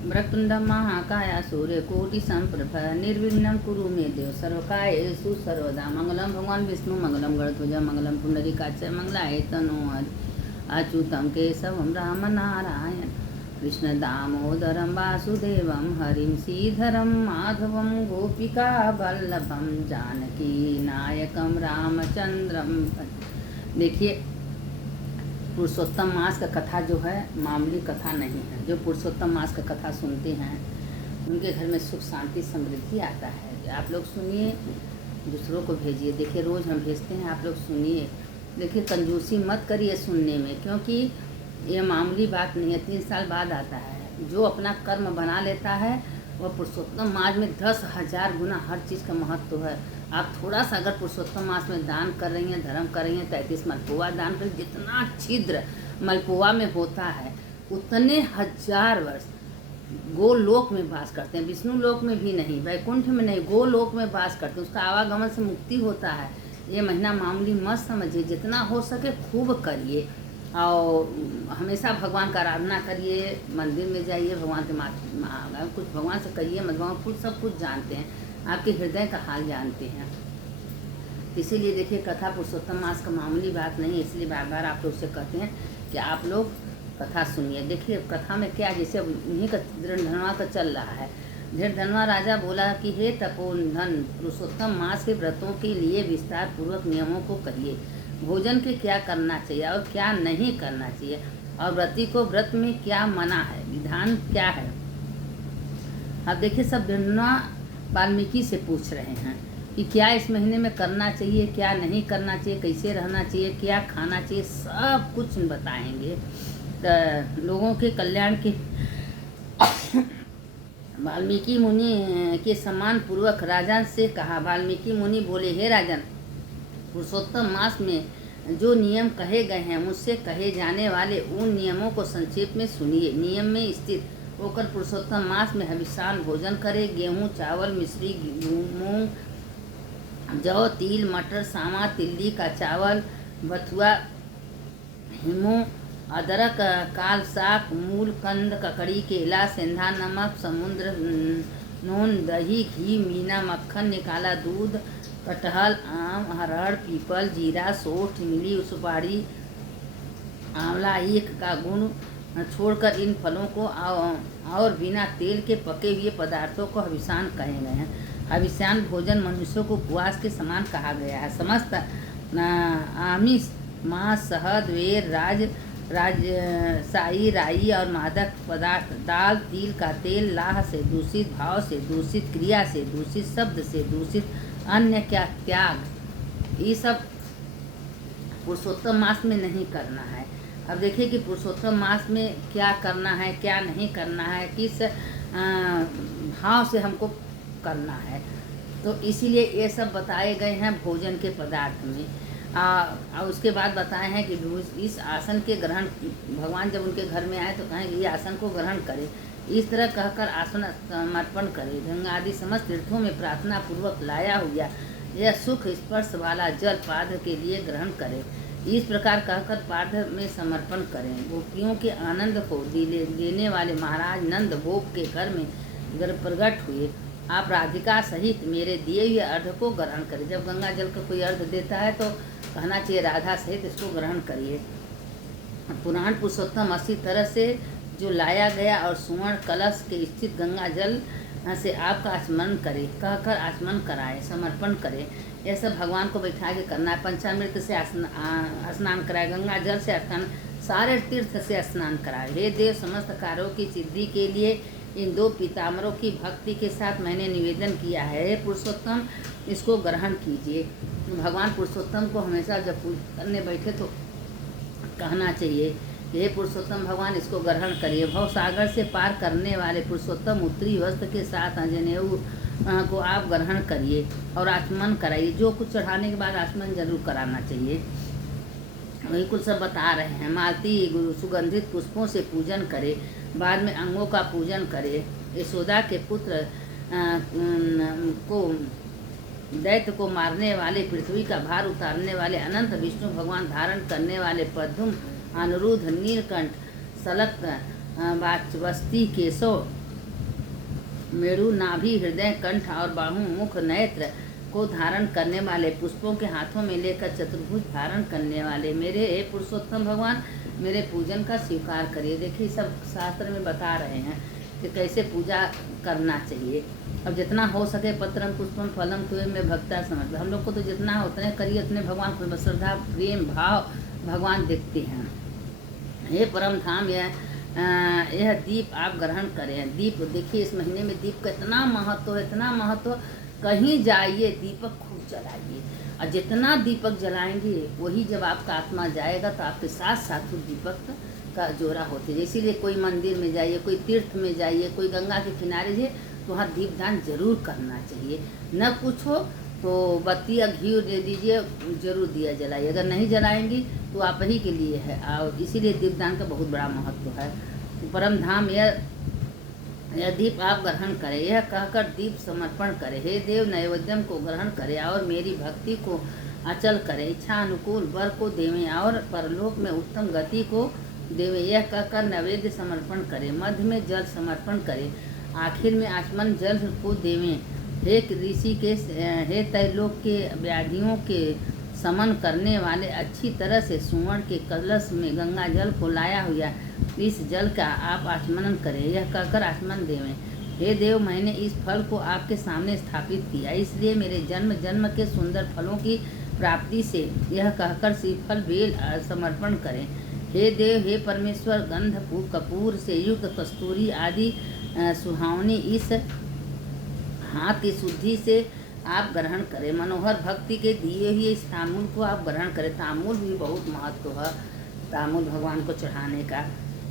वक्रतुण्डं महाकाय सूर्यकोटि संप्रभ निर्विघ्नं कुरु मे देव सर्वकार्येषु सर्वदा। मंगलम भगवान विष्णु मंगलम गणध्वज मंगलम पुंडरीकाक्ष मंगलाय तनोहरि अच्युतं केशवं राम नारायण कृष्ण दामोदरं वासुदेवं हरिं श्रीधरं माधवं गोपिका वल्लभं जानकी नायकं रामचंद्रम। देखिए, पुरुषोत्तम मास का कथा जो है मामूली कथा नहीं है। जो पुरुषोत्तम मास का कथा सुनते हैं उनके घर में सुख शांति समृद्धि आता है। आप लोग सुनिए, दूसरों को भेजिए। देखिए, रोज़ हम भेजते हैं, आप लोग सुनिए। देखिए, कंजूसी मत करिए सुनने में, क्योंकि ये मामूली बात नहीं है। 3 साल बाद आता है। जो अपना कर्म बना लेता है वह पुरुषोत्तम मास में 10,000 गुना हर चीज़ का महत्व है। आप थोड़ा सा अगर पुरुषोत्तम मास में दान कर रही हैं, धर्म कर रही हैं, 33 मलपुआ दान कर, जितना छिद्र मलपुआ में होता है उतने 1000 वर्ष गोलोक में वास करते हैं। विष्णु लोक में भी नहीं, वैकुंठ में नहीं, गोलोक में वास करते हैं। उसका आवागमन से मुक्ति होता है। ये महीना मामूली मत समझिए, जितना हो सके खूब करिए और हमेशा भगवान का आराधना करिए। मंदिर में जाइए, भगवान के कुछ भगवान से कहिए मत। भगवान खुद सब कुछ जानते हैं, आपके हृदय का हाल जानते हैं। इसीलिए देखिए, कथा पुरुषोत्तम मास का मामूली बात नहीं है। इसलिए बार बार आप लोग से कहते हैं कि आप लोग कथा सुनिए। देखिए, कथा में क्या, जैसे उन्हीं का धृणधनवा का चल रहा है। धृणधनवा राजा बोला कि हे तपोधन, पुरुषोत्तम मास के व्रतों के लिए विस्तार पूर्वक नियमों को कहिए। भोजन के क्या करना चाहिए और क्या नहीं करना चाहिए, और व्रती को व्रत में क्या मना है, विधान क्या है। अब देखिए, सब धृणधनवा वाल्मीकि से पूछ रहे हैं कि क्या इस महीने में करना चाहिए, क्या नहीं करना चाहिए, कैसे रहना चाहिए, क्या खाना चाहिए, सब कुछ बताएंगे। तो लोगों के कल्याण के वाल्मीकि मुनि के सम्मान पूर्वक राजन से कहा। वाल्मीकि मुनि बोले, हे राजन, पुरुषोत्तम मास में जो नियम कहे गए हैं मुझसे कहे जाने वाले उन नियमों को संक्षेप में सुनिए। नियम में स्थित होकर पुरुषोत्तम मास में हविष्यान भोजन करे। गेहूँ, चावल, मिश्री, मूंग, जौ, तिल, मटर, सामा, तिल्ली का चावल, बथुआ, हिमू, अदरक, काल साग, मूल, कंद, ककड़ी, केला, सेंधा नमक, समुद्र नून, दही, घी, मीना, मक्खन, निकाला दूध, कटहल, आम, हरड़, पीपल, जीरा, सोठ, इमली, सुपारी, आंवला, ईख का गुण छोड़कर इन फलों को और बिना तेल के पके हुए पदार्थों को हविष्यान कहे गए हैं। हविष्यान भोजन मनुष्यों को उपवास के समान कहा गया है। समस्त आमिष, मांस, शहद, वेर, साई, राई और मादक पदार्थ, दाल, तिल का तेल, लाह से दूषित, भाव से दूषित, क्रिया से दूषित, शब्द से दूषित, अन्य क्या त्याग, ये सब पुरुषोत्तम मास में नहीं करना है। अब देखिए कि पुरुषोत्तम मास में क्या करना है, क्या नहीं करना है, किस भाव से हमको करना है। तो इसीलिए ये सब बताए गए हैं भोजन के पदार्थ में। और उसके बाद बताए हैं कि इस आसन के ग्रहण, भगवान जब उनके घर में आए तो कहें कि ये आसन को ग्रहण करें। इस तरह कहकर आसन समर्पण करें। गंगा आदि समस्त तीर्थों में प्रार्थना पूर्वक लाया हुआ यह सुख स्पर्श वाला जल पाद के लिए ग्रहण करें। इस प्रकार कहकर पाद में समर्पण करें। गोपियों के आनंद को देने वाले महाराज नंद भोग के घर में प्रकट हुए। आप राधिका सहित मेरे दिए हुए अर्घ को ग्रहण करें। जब गंगा जल का कोई अर्घ देता है तो कहना चाहिए राधा सहित इसको ग्रहण करिए। पुराण पुरुषोत्तम 80 तरह से जो लाया गया और सुवर्ण कलश के स्थित गंगा जल से आपका आचमन करे, कहकर आचमन कराए, समर्पण करे। यह सब भगवान को बैठा के करना है। पंचामृत से स्नान कराए, गंगा जल से स्नान, सारे तीर्थ से स्नान कराए। हे देव, समस्त कार्यों की सिद्धि के लिए इन 2 पीताम्बरों की भक्ति के साथ मैंने निवेदन किया है। हे पुरुषोत्तम, इसको ग्रहण कीजिए। भगवान पुरुषोत्तम को हमेशा जब पूजा करने बैठे तो कहना चाहिए, हे पुरुषोत्तम भगवान, इसको ग्रहण करिए। भव सागर से पार करने वाले पुरुषोत्तम उत्तरी वस्त्र के साथ जनेऊ को आप ग्रहण करिए और आचमन कराइए। जो कुछ चढ़ाने के बाद आचमन जरूर कराना चाहिए। वही कुछ सब बता रहे हैं। मालती सुगंधित पुष्पों से पूजन करे, बाद में अंगों का पूजन करे। यशोदा के पुत्र को दैत्य को मारने वाले, पृथ्वी का भार उतारने वाले अनंत विष्णु भगवान, धारण करने वाले पद्म, अनिरुद्ध, नीलकंठ, सलक, वाचस्पति, केशव, मेरु नाभि हृदय कंठ और बाहु मुख नेत्र को धारण करने वाले, पुष्पों के हाथों में लेकर चतुर्भुज धारण करने वाले मेरे पुरुषोत्तम भगवान, मेरे पूजन का स्वीकार करिए। देखिए सब शास्त्र में बता रहे हैं कि कैसे पूजा करना चाहिए। अब जितना हो सके पत्रम पुष्पम फलम तुए में भक्ता समझ, हम लोग को तो जितना उतने करिए उतने भगवान को श्रद्धा प्रेम भाव भगवान देखते हैं। हे परम धाम यह दीप आप ग्रहण करें। दीप देखिए इस महीने में दीप का इतना महत्व है, इतना महत्व। कहीं जाइए दीपक खूब जलाइए, और जितना दीपक जलाएंगे वही जब आपका आत्मा जाएगा तो आपके साथ साथ दीपक का जोरा होते है। इसीलिए कोई मंदिर में जाइए, कोई तीर्थ में जाइए, कोई गंगा के किनारे जाइए तो वहाँ दीपदान जरूर करना चाहिए। न कुछ हो तो बत्ती या घी दे दीजिए, जरूर दिया जलाइए। अगर नहीं जलाएंगी तो आप ही के लिए है, और इसीलिए दीपदान का बहुत बड़ा महत्व है। परम धाम यह दीप आप ग्रहण करें, यह कहकर दीप समर्पण करें। हे देव नैवेद्यम को ग्रहण करें और मेरी भक्ति को अचल करें। इच्छा अनुकूल वर को देवें और परलोक में उत्तम गति को देवें। यह कहकर नैवेद्य समर्पण करें। मध्य में जल समर्पण करें, आखिर में आचमन जल को देवें। हे ऋषि के हे त्रैलोक के व्याधियों के समन करने वाले, अच्छी तरह से सुवर्ण के कलश में गंगा जल को लाया हुआ इस जल का आप आचमन करें। यह कहकर आचमन देवें। हे देव मैंने इस फल को आपके सामने स्थापित किया, इसलिए मेरे जन्म जन्म के सुंदर फलों की प्राप्ति से यह कहकर श्रीफल बेल समर्पण करें। हे देव हे परमेश्वर गंध कपूर से युक्त कस्तूरी आदि सुहावनी इस हाथ की शुद्धि से आप ग्रहण करें। मनोहर भक्ति के दिए हुए इस तांबूल को आप ग्रहण करें। तांबूल भी बहुत महत्व है, तांबूल भगवान को चढ़ाने का।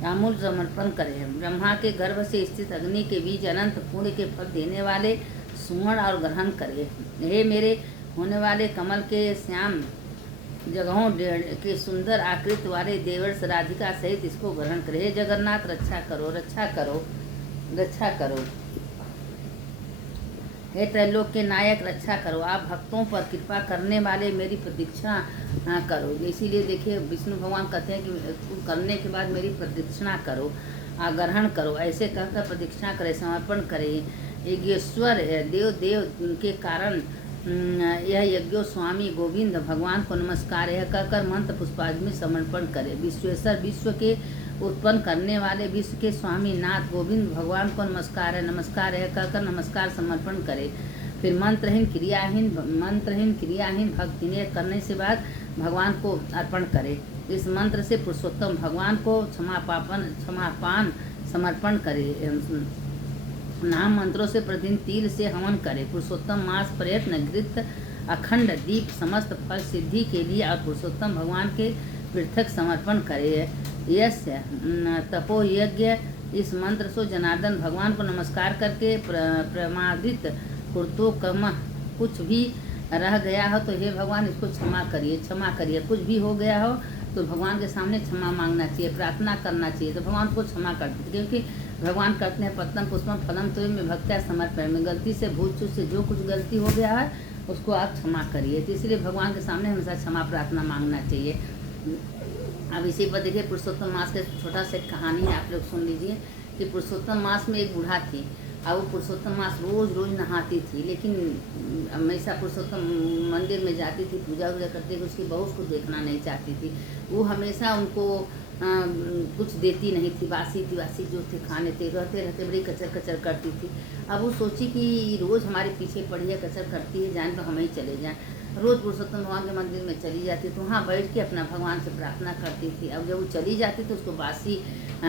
तांबूल समर्पण करें। ब्रह्मा के गर्भ से स्थित अग्नि के बीज अनंत पुण्य के फल देने वाले सुवर्ण और ग्रहण करें। हे मेरे होने वाले कमल के श्याम जगहों के सुंदर आकृति वाले देवर्ष राधिका सहित इसको ग्रहण करें। हे जगन्नाथ रक्षा करो, रक्षा करो, रक्षा करो। हे त्रैलोक के नायक रक्षा करो। आप भक्तों पर कृपा करने वाले मेरी प्रतीक्षा करो। इसीलिए देखिए विष्णु भगवान कहते हैं कि करने के बाद मेरी प्रदक्षिणा करो, ग्रहण करो। ऐसे कहकर प्रदक्षिणा करें, समर्पण करें। यज्ञेश्वर देव के कारण यह यज्ञो स्वामी गोविंद भगवान को नमस्कार। यह कहकर मंत्र पुष्पांजलि समर्पण करें। विश्वेश्वर विश्व के उत्पन्न करने वाले विश्व के स्वामी नाथ गोविंद भगवान को नमस्कार है, नमस्कार है कहकर नमस्कार समर्पण करें। फिर मंत्रहीन क्रियाहीन भक्ति ने करने से बाद भगवान को अर्पण करें। इस मंत्र से पुरुषोत्तम भगवान को क्षमापान समर्पण करें। नाम मंत्रों से प्रतिदिन तिल से हवन करें। पुरुषोत्तम मास प्रयत्न घृत अखंड दीप समस्त फल सिद्धि के लिए और पुरुषोत्तम भगवान के पृथक समर्पण करे। यश तपो यज्ञ इस मंत्र से जनार्दन भगवान को नमस्कार करके प्रमादित कुर्तो कम कुछ भी रह गया हो तो हे भगवान इसको क्षमा करिए, क्षमा करिए। कुछ भी हो गया हो तो भगवान के सामने क्षमा मांगना चाहिए, प्रार्थना करना चाहिए, तो भगवान को क्षमा करते। क्योंकि भगवान कहते हैं पत्तम पुष्पम फलम तो में भक्त्या समर्पण में गलती से भूल चूक से जो कुछ गलती हो गया है उसको आप क्षमा करिए। तो इसलिए भगवान के सामने हमेशा क्षमा प्रार्थना मांगना चाहिए। अब इसी पर देखिए पुरुषोत्तम मास का छोटा सा कहानी है, आप लोग सुन लीजिए कि पुरुषोत्तम मास में एक बूढ़ा थी और वो पुरुषोत्तम मास रोज़ रोज़ नहाती थी, लेकिन हमेशा पुरुषोत्तम मंदिर में जाती थी, पूजा वूजा करती थी, उसकी बहू उसको देखना नहीं चाहती थी। वो हमेशा उनको कुछ देती नहीं थी, बासी जो थे खाने थे, रहते रहते बड़ी कचर कचर करती थी। अब वो सोची कि रोज़ हमारे पीछे पड़ी है, कचर करती है, जान तो हम ही चले जाएँ। रोज़ पुरुषोत्तम भगवान के मंदिर में चली जाती तो वहाँ बैठ के अपना भगवान से प्रार्थना करती थी। अब जब वो चली जाती तो उसको बासी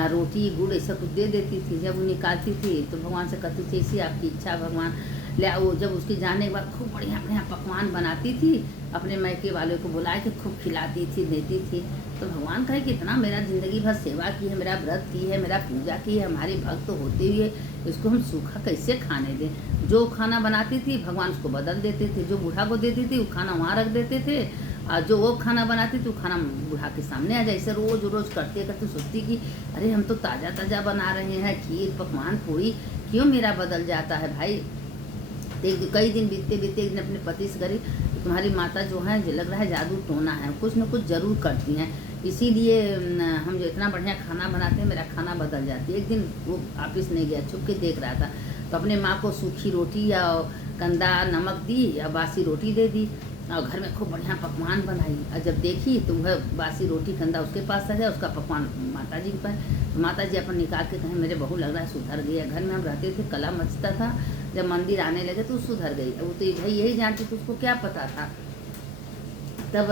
रोटी गुड़ ऐसा कुछ दे देती थी। जब वो निकालती थी तो भगवान से कहती थी ऐसी आपकी इच्छा भगवान ले। वो जब उसके जाने के बाद खूब बढ़िया बढ़िया पकवान बनाती थी, अपने मैके वालों को बुला के खूब खिलाती थी, देती थी। तो भगवान कहे कि इतना मेरा ज़िंदगी भर सेवा की है, मेरा व्रत की है, मेरा पूजा की है, हमारे भक्त होते हुए इसको हम सूखा कैसे खाने दें। जो खाना बनाती थी भगवान उसको बदल देते थे, जो बूढ़ा को देती थी वो खाना वहाँ रख देते थे, और जो वो खाना बनाती थी वो खाना बूढ़ा के सामने आ जाए। ऐसे रोज़ रोज़ करते करते सोचती कि अरे हम तो ताज़ा ताज़ा बना रहे हैं, खीर पकवान पूरी क्यों मेरा बदल जाता है भाई। कई दिन बीतते बीतते एक दिन अपने पति से करी तुम्हारी माता जो है जो लग रहा है जादू टोना है, कुछ न कुछ जरूर करती हैं, इसीलिए हम जो इतना बढ़िया खाना बनाते हैं मेरा खाना बदल जाती है। एक दिन वो ऑफिस नहीं गया, छुप के देख रहा था तो अपने माँ को सूखी रोटी या कंदा नमक दी या बासी रोटी दे दी और घर में खूब बढ़िया पकवान बनाई। और जब देखी तो वह बासी रोटी कंदा उसके पास है, उसका पकवान माता जी के पास। तो माता जी अपन निकाल के कहें मेरे बहू लग रहा है सुधर गई है। घर में हम रहते थे, कला मचता था, जब मंदिर आने लगे तो सुधर गई। वो तो भाई यही जानती थी, उसको क्या पता था। तब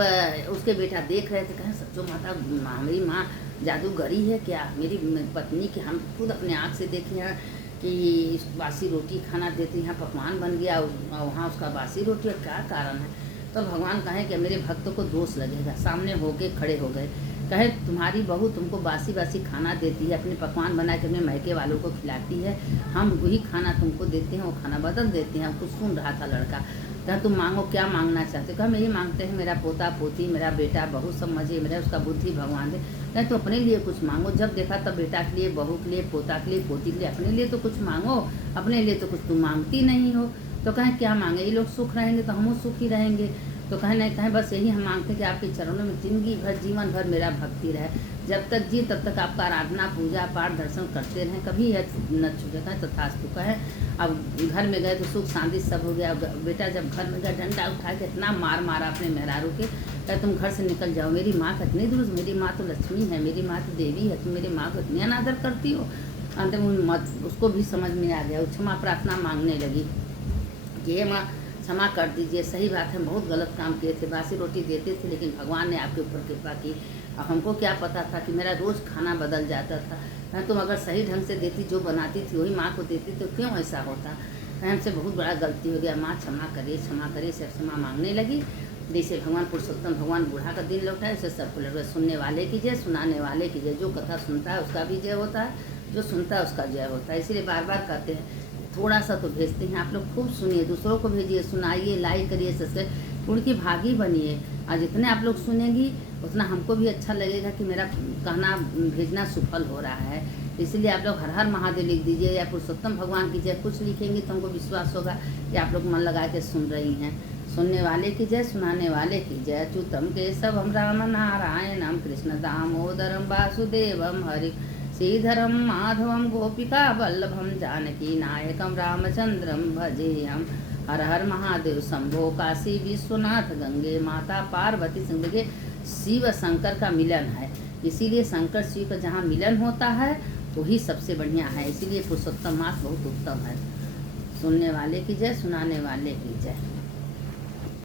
उसके बेटा देख रहे थे, कहें सच्चो माता मेरी माँ जादूगरी है क्या? मेरी पत्नी के हम खुद अपने आँख से देखे हैं कि बासी रोटी खाना देती, यहाँ पकवान बन गया और वहाँ उसका बासी रोटी, और क्या कारण है? तो भगवान कहें कि मेरे भक्तों को दोष लगेगा। सामने होके खड़े हो गए, कहे तुम्हारी बहू तुमको बासी बासी खाना देती है, अपने पकवान बना के अपने मैके वालों को खिलाती है, हम वही खाना तुमको देते हैं, वो खाना बदल देते हैं। कुछ सुन रहा था लड़का, कहा तुम मांगो, क्या मांगना चाहते हो? कहा मैं ये मांगते हैं मेरा पोता पोती, मेरा बेटा बहू सब मजे मेरा, उसका बुद्धि भगवान दे। कहे तो अपने लिए कुछ मांगो। जब देखा तब बेटा के लिए, बहू के लिए, पोता के लिए, पोती के लिए, अपने लिए तो कुछ मांगो, अपने लिए तो कुछ तुम मांगती नहीं हो। तो कहें क्या मांगे? ये लोग सुख रहेंगे तो हम सुखी रहेंगे। तो कहें नहीं, कहें बस यही हम मांगते हैं कि आपके चरणों में जिंदगी भर जीवन भर मेरा भक्ति रहे, जब तक जी तब तक आपका आराधना पूजा पाठ दर्शन करते रहें, कभी है न छूटे। कहें तथास्तु। कहें अब घर में गए तो सुख शांति सब हो गया। बेटा जब घर में गए डंडा उठा के इतना मार मारा अपने मेहरारू के, कहे तुम घर से निकल जाओ, मेरी माँ कितनी दूर, मेरी माँ तो लक्ष्मी है, मेरी माँ तो देवी है, तुम मेरी माँ को इतनी अनादर करती हो। अंत में मत उसको भी समझ में आ गया, क्षमा प्रार्थना मांगने लगी कि हे माँ क्षमा कर दीजिए, सही बात है बहुत गलत काम किए थे, बासी रोटी देते थे लेकिन भगवान ने आपके ऊपर कृपा की। अब हमको क्या पता था कि मेरा रोज़ खाना बदल जाता था। तुम अगर सही ढंग से देती, जो बनाती थी वही माँ को देती तो क्यों ऐसा होता? हमसे बहुत बड़ा गलती हो गया, माँ क्षमा करिए क्षमा करिए। से क्षमा मांगने लगी। जैसे भगवान पुरुषोत्तम भगवान बूढ़ा का दिन लौटा है, उसे सबको लग रहा है सुनने वाले की जय, सुनाने वाले की जय। जो कथा सुनता है उसका भी जय होता है, जो सुनता है उसका जय होता है। इसीलिए बार बार कहते हैं, थोड़ा सा तो भेजते हैं, आप लोग खूब सुनिए, दूसरों को भेजिए, सुनाइए, लाइक करिए, सब्सक्राइब, उनकी भागी बनिए। और जितने आप लोग सुनेंगी उतना हमको भी अच्छा लगेगा कि मेरा कहना भेजना सफल हो रहा है। इसलिए आप लोग हर हर महादेव लिख दीजिए या पुरुषोत्तम भगवान की जय, कुछ लिखेंगे तो हमको विश्वास होगा कि आप लोग मन लगा के सुन रही हैं। सुनने वाले की जय, सुनाने वाले की जय। अच्युतम केशवम राम नारायणम कृष्ण दामोदरम वासुदेवम हरि श्रीधरम माधवम गोपिका वल्लभम जानकी नायकम रामचंद्रम भजेयम। हर हर महादेव शंभो काशी विश्वनाथ गंगे माता पार्वती सिंह। देखिए शिव शंकर का मिलन है, इसीलिए शंकर शिव का जहाँ मिलन होता है वही सबसे बढ़िया है। इसीलिए पुरुषोत्तम मास बहुत उत्तम है। सुनने वाले की जय, सुनाने वाले की जय।